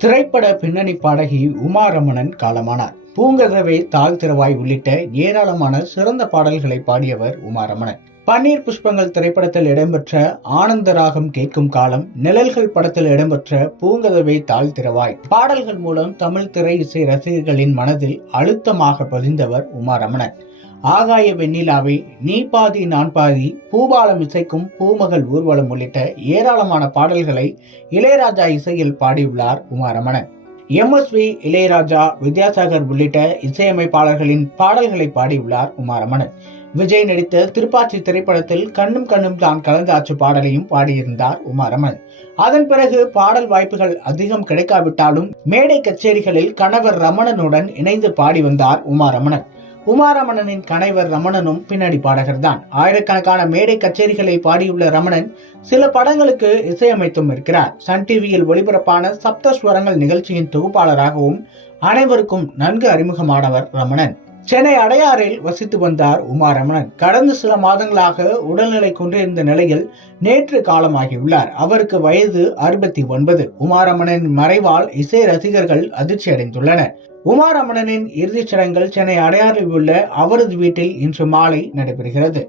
திரைப்பட பின்னணி பாடகி உமா ரமணன் காலமானார். பூங்கதவே தாழ் திறவாய் உள்ளிட்ட ஏராளமான சிறந்த பாடல்களை பாடியவர் உமா ரமணன். பன்னீர் புஷ்பங்கள் திரைப்படத்தில் இடம்பெற்ற ஆனந்த ராகம் கேட்கும் காலம், நிழல்கள் படத்தில் இடம்பெற்ற பூங்கதவே தாழ் திறவாய் பாடல்கள் மூலம் தமிழ் திரை இசை ரசிகர்களின் மனதில் அழுத்தமாக பதிந்தவர் உமா ரமணன். ஆகாய வெண்ணிலாவை, நீ பாதி நான் பாதி, பூபாலம் இசைக்கும் பூமகள் ஊர்வலம் உள்ளிட்ட ஏராளமான பாடல்களை இளையராஜா இசையில் பாடியுள்ளார் உமா ரமணன். MSV, இளையராஜா, வித்யாசாகர் உள்ளிட்ட இசையமைப்பாளர்களின் பாடல்களை பாடியுள்ளார் உமா ரமணன். விஜய் நடித்த திருப்பாச்சி திரைப்படத்தில் கண்ணும் கண்ணும் தான் கலந்தாச்சு பாடலையும் பாடியிருந்தார் உமா ரமணன். அதன் பிறகு பாடல் வாய்ப்புகள் அதிகம் கிடைக்காவிட்டாலும் மேடை கச்சேரிகளில் கணவர் ரமணனுடன் இணைந்து பாடி வந்தார் உமா ரமணன். உமா ரமணனின் கணவர் ரமணனும் பின்னணி பாடகர் தான். ஆயிரக்கணக்கான மேடை கச்சேரிகளை பாடியுள்ள ரமணன் சில படங்களுக்கு இசையமைத்தும் இருக்கிறார். சன் டிவியில் ஒளிபரப்பான சப்தஸ்வரங்கள் நிகழ்ச்சியின் தொகுப்பாளராகவும் அனைவருக்கும் நன்கு அறிமுகமானவர் ரமணன். சென்னை அடையாறில் வசித்து வந்தார் உமா ரமணன். கடந்த சில மாதங்களாக உடல்நிலை கொண்டிருந்த நிலையில் நேற்று காலமாகியுள்ளார். அவருக்கு வயது 69. உமா ரமணனின் மறைவால் இசை ரசிகர்கள் அதிர்ச்சி அடைந்துள்ளனர். உமா ரமணனின் இறுதிச் சடங்குகள் சென்னை அடையாறில் உள்ள அவரது வீட்டில் இன்று மாலை நடைபெறுகிறது.